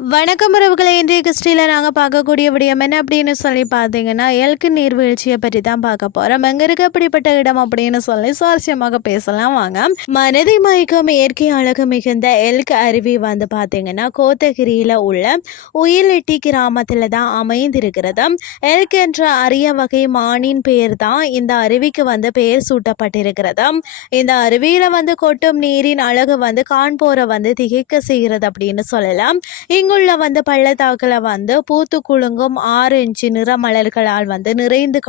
வணக்கம் உறவுகளை, இன்றைய கிறிஸ்டியில் நாங்கள் பார்க்கக்கூடிய விடயம் என்ன அப்படின்னு சொல்லி பார்த்தீங்கன்னா, எல்கு நீர்வீழ்ச்சியை பற்றி தான் பார்க்க போகிறோம். எங்கே இருக்க அப்படிப்பட்ட இடம் அப்படின்னு சொல்லி சுவாரஸ்யமாக பேசலாம் வாங்க. மனதை மயக்கும் இயற்கை அழகு மிகுந்த எல்கு அருவி வந்து பார்த்தீங்கன்னா கோத்தகிரியில் உள்ள உயிலெட்டி கிராமத்தில் தான் அமைந்திருக்கிறது. எல்க் என்ற அரிய வகை மானின் பெயர் தான் இந்த அருவிக்கு வந்து பெயர் சூட்டப்பட்டிருக்கிறது. இந்த அருவியில் வந்து கொட்டும் நீரின் அழகு வந்து காண்போரை வந்து திகைக்க செய்கிறது அப்படின்னு சொல்லலாம். இங்குள்ள வந்து பள்ளத்தாக்கில் வந்து பூத்து குலுங்கும் ஆரஞ்சு நிற மலர்களால் வந்து நிறைந்து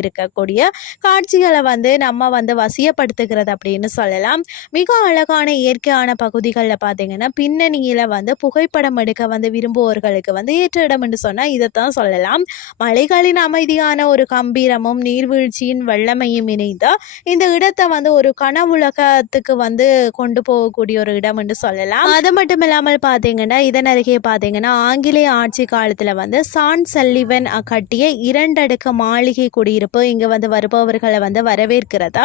இருக்கக்கூடிய காட்சிகளை வந்து நம்ம வந்து வசியப்படுத்துகிறது அப்படின்னு சொல்லலாம். மிக அழகான இயற்கையான பகுதிகளில் பார்த்தீங்கன்னா பின்னணியில் வந்து புகைப்படம் எடுக்க வந்து விரும்புவோர்களுக்கு வந்து ஏற்ற இடம் என்று சொன்னால் இதைத்தான் சொல்லலாம். மலைகளின் அமைதியான ஒரு கம்பீரமும் நீர்வீழ்ச்சியின் வல்லமையும் இணைந்த இந்த இடத்தை வந்து ஒரு கனவுலகத்துக்கு வந்து கொண்டு போகக்கூடிய ஒரு இடம் என்று சொல்லலாம். அது மட்டும் இல்லாமல் பார்த்தீங்கன்னா இதன் அருகே பார்த்தீங்கன்னா ஆங்கிலேய ஆட்சி காலத்தில் வந்து சான் சல்லிவன் கட்டிய 2 அடுக்கு மாளிகை குடியிருப்பு இங்கே வந்து வருபவர்களை வந்து வரவேற்கிறதா.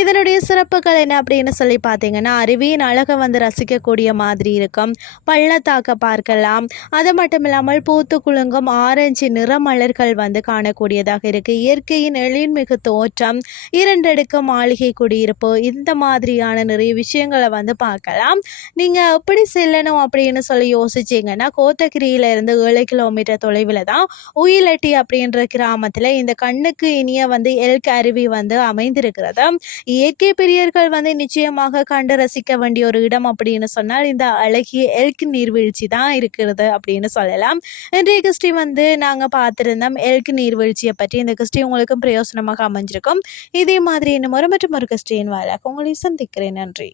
இதனுடைய சிறப்புகள் என்ன அப்படின்னு சொல்லி பார்த்தீங்கன்னா அருவியின் அழகை வந்து ரசிக்கக்கூடிய மாதிரி இருக்கும். பள்ளத்தாக்க பார்க்கலாம். அது மட்டும் இல்லாமல் பூத்து குலுங்கும் ஆரஞ்சு நிற மலர்கள் வந்து காணக்கூடியதாக இருக்கு. இயற்கையின் எழில்மிகு தோற்றம், 2 அடுக்கு மாளிகை குடியிருப்பு, இந்த மாதிரியான நிறைய விஷயங்களை வந்து பார்க்கலாம். நீங்கள் எப்படி செல்லணும் அப்படின்னு சொல்லி யோசிச்சிங்கன்னா கோத்தகிரியிலிருந்து 7 கிலோமீட்டர் தொலைவில் தான் உயிலெட்டி அப்படின்ற கிராமத்தில் இந்த கண்ணுக்கு இனிய வந்து எல்க் அருவி வந்து அமைந்திருக்கிறது. இயற்கை பிரியர்கள் வந்து நிச்சயமாக கண்டு ரசிக்க வேண்டிய ஒரு இடம் அப்படின்னு சொன்னால் இந்த அழகிய எல்க் நீர்வீழ்ச்சி தான் இருக்கிறது அப்படின்னு சொல்லலாம். இன்றைய கிறிஸ்டி வந்து நாங்கள் பார்த்துருந்தோம் எல்க் நீர்வீழ்ச்சியை பற்றி. இந்த கிறிஸ்டி உங்களுக்கும் பிரயோசனமாக அமைஞ்சிருக்கும். இதே மாதிரி இன்னும் மற்றும் ஒரு கிறிஸ்டியின் வாயிலாக உங்களை சந்திக்கிறேன். நன்றி.